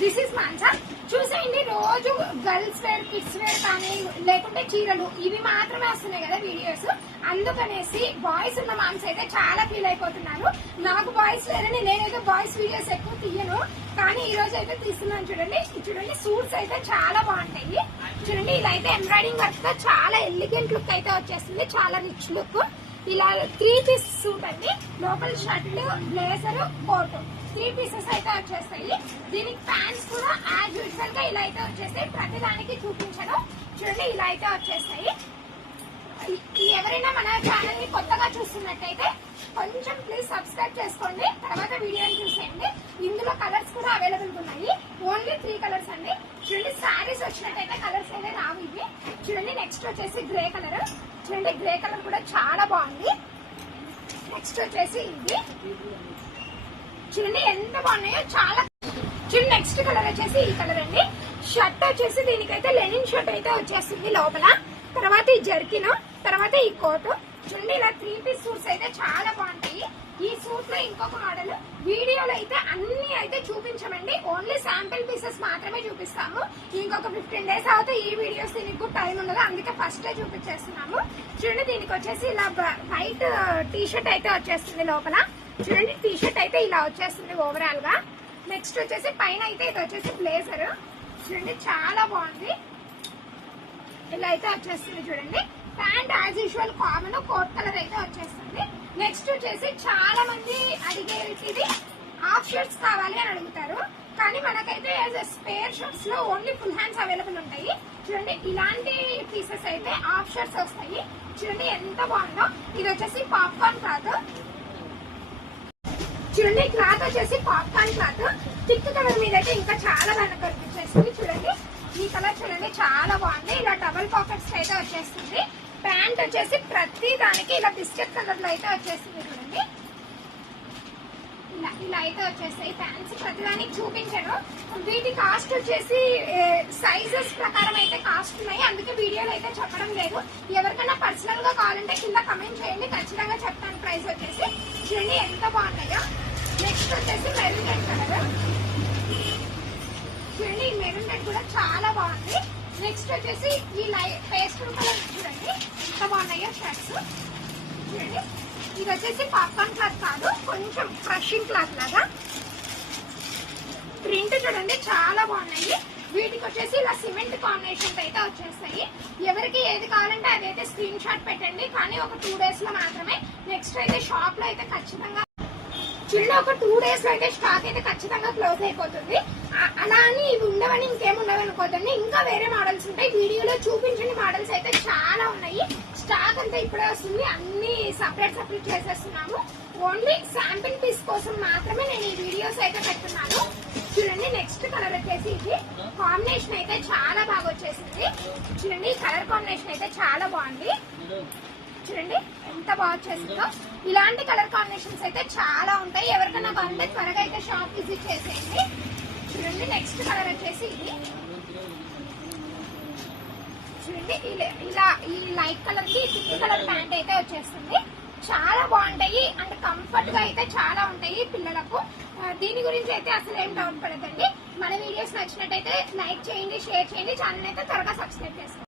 This is Mansa. చూసేయండి, రోజు girls wear, kids wear కానీ లేకుంటే చీరలు ఇవి మాత్రమే వస్తున్నాయి కదా వీడియోస్. అందుకనేసి బాయ్స్ ఉన్న మామ్స్ అయితే చాలా ఫీల్ అయిపోతున్నారు. నాకు బాయ్స్ లేరని నేనైతే బాయ్స్ వీడియోస్ ఎక్కువ తీయను, కానీ ఈ రోజు అయితే తీస్తున్నాను. చూడండి చూడండి, సూట్స్ అయితే చాలా బాగుంటాయి. చూడండి, ఇలా అయితే ఎంబ్రాయిడింగ్ వర్క్ తో చాలా ఎలిగెంట్ లుక్ అయితే వచ్చేస్తుంది, చాలా రిచ్ లుక్. ఇలా 3 పీస్ సూట్ అండి, లోపల షర్ట్, బ్లేజర్, కోట్ 3 పీసెస్ అయితే వచ్చేస్తాయి. దీనికి ప్యాంట్స్ కూడా యాజ్ యూజువల్ గా ఇలా అయితే వచ్చేస్తాయి. ప్రతి దానికి చూపించడం. చూడండి, ఇలా అయితే వచ్చేస్తాయి. ఎవరైనా మన ఛానల్ ని కొత్తగా చూస్తున్నట్టయితే కొంచెం ప్లీజ్ సబ్స్క్రైబ్ చేసుకోండి, తర్వాత వీడియోని చూసేయండి. ఇందులో కలర్స్ కూడా అవైలబుల్ ఉన్నాయి. ఓన్లీ 3 కలర్స్ అండి. చూడండి, శారీస్ వచ్చినట్టయితే కలర్స్ అయితే రావు ఇవి. చూడండి, నెక్స్ట్ వచ్చేసి గ్రే కలర్. చూడండి, గ్రే కలర్ కూడా చాలా బాగుంది. నెక్స్ట్ వచ్చేసి ఇది చూడండి, ఎంత బాగున్నాయో చాలా. చూడండి, నెక్స్ట్ కలర్ వచ్చేసి ఈ కలర్ అండి. షర్ట్ వచ్చేసి దీనికైతే లెనిన్ షర్ట్ అయితే వచ్చేస్తుంది లోపల. తర్వాత ఈ జర్కిన్, తర్వాత ఈ కోట్. చూడండి, ఇలా 3 పీస్ సూట్స్ అయితే చాలా బాగుంటాయి. ఈ సూట్ లో ఇంకొక మోడల్ వీడియోలో అయితే అన్ని అయితే చూపించమండి, ఓన్లీ శాంపిల్ పీసెస్ మాత్రమే చూపిస్తాము. ఇంకొక 15 డేస్ అవుతే ఈ వీడియోస్ దీనికి టైం ఉండదు, అందుకే ఫస్ట్ చూపించేస్తున్నాము. చూడండి, దీనికి వచ్చేసి ఇలా వైట్ టీ షర్ట్ అయితే వచ్చేస్తుంది లోపల. చూడండి, టీ షర్ట్ అయితే ఇలా వచ్చేస్తుంది ఓవరాల్ గా. నెక్స్ట్ వచ్చేసి పైన అయితే ఇది వచ్చేసి బ్లేజర్. చూడండి, చాలా బాగుంది, ఇలా అయితే వచ్చేస్తుంది. చూడండి, pant as usual common coat colour అయితే వచ్చేస్తుంది. నెక్స్ట్ వచ్చేసి చాలా మంది అడిగేది హాఫ్ షర్ట్స్ కావాలి అని అడుగుతారు, కానీ మనకైతే స్పేర్ షర్ట్స్ లో ఓన్లీ ఫుల్ హ్యాండ్స్ అవైలబుల్ ఉంటాయి. చూడండి, ఇలాంటి పీసెస్ అయితే హాఫ్ షర్ట్స్ వస్తాయి. చూడండి, ఎంత బాగుందో. ఇది వచ్చేసి పాప్కార్న్ క్లాత్. చూడండి, క్లాత్ వచ్చేసి పాప్కార్న్ క్లాత్. థిక్ కలర్ మీద అయితే ఇంకా చాలా బాగా కనిపించేస్తుంది. చూడండి, ఈ కలర్ చూడండి, చాలా బాగుంది. ఇలా డబుల్ పాకెట్స్ అయితే వచ్చేస్తుంది. ప్యాంట్ వచ్చేసి ప్రతి దానికి ఇలా బిస్కెట్ కలర్ లో అయితే వచ్చేస్తుంది. చూడండి, ఇలా అయితే వచ్చేస్తాయి ప్యాంట్స్. ప్రతి దానికి చూపించాను. వీటి కాస్ట్ వచ్చేసి సైజెస్ ప్రకారం అయితే కాస్ట్ ఉన్నాయి, అందుకే వీడియోలో అయితే చెప్పడం లేదు. ఎవరికైనా పర్సనల్ గా కావాలంటే కింద కమెంట్ చేయండి, ఖచ్చితంగా చెప్తాను ప్రైస్ వచ్చేసి. చూడండి, ఎంత బాగున్నాయో. నెక్స్ట్ వచ్చేసి మెరూన్ రెడ్ కలర్. చూడండి, ఈ మెరూన్ రెడ్ కూడా చాలా బాగుంది. నెక్స్ట్ వచ్చేసి ఈ పేస్టల్ కలర్. చూడండి, ఎంత బాగున్నాయో షర్ట్స్. చూడండి, ఇది వచ్చేసి పాప్కార్న్ క్లాత్ కాదు, కొంచెం క్రషింగ్ క్లాత్ లాగా. ప్రింట్ చూడండి, చాలా బాగున్నాయి. వీటికి వచ్చేసి ఇలా సిమెంట్ కాంబినేషన్స్ అయితే వచ్చేస్తాయి. ఎవరికి ఏది కావాలంటే అదైతే స్క్రీన్ షాట్ పెట్టండి, కానీ ఒక 2 డేస్ లో మాత్రమే. నెక్స్ట్ అయితే షాప్ లో అయితే ఖచ్చితంగా చూడండి, ఒక 2 డేస్ లో అయితే స్టాక్ అయితే ఖచ్చితంగా క్లోజ్ అయిపోతుంది. అలా అని ఇవి ఉండవని ఇంకేముండవు అనుకోదండి, ఇంకా వేరే మోడల్స్ ఉంటాయి. వీడియోలో చూపించిన మోడల్స్ అయితే చాలా ఉన్నాయి. స్టాక్ అంతా ఇప్పుడే వస్తుంది, అన్ని సపరేట్ చేసేస్తున్నాము. ఓన్లీ శాంపిల్ పీస్ కోసం మాత్రమే నేను ఈ వీడియోస్ అయితే పెడుతున్నాను. చూడండి, నెక్స్ట్ కలర్ వచ్చేసి ఇది. కాంబినేషన్ అయితే చాలా బాగా వచ్చేసింది. చూడండి, కలర్ కాంబినేషన్ అయితే చాలా బాగుంది. చూడండి, ఎంత బాగా వచ్చేసిందో. ఇలాంటి కలర్ కాంబినేషన్స్ అయితే చాలా ఉంటాయి. ఎవరికైనా కావాలంటే త్వరగా అయితే షాప్ విజిట్ చేసేయండి. చూడండి, నెక్స్ట్ కలర్ వచ్చేసి ఇది. చూడండి, ఇలా ఈ లైట్ కలర్ కి థిక్ కలర్ ప్యాంట్ అయితే వచ్చేస్తుంది. చాలా బాగుంటాయి అండ్ కంఫర్ట్ గా అయితే చాలా ఉంటాయి పిల్లలకు. దీని గురించి అయితే అసలు ఏం డౌట్ పడదండి. మన వీడియోస్ నచ్చినట్టయితే లైక్ చేయండి, షేర్ చేయండి, ఛానల్ అయితే త్వరగా సబ్స్క్రైబ్ చేసుకోండి.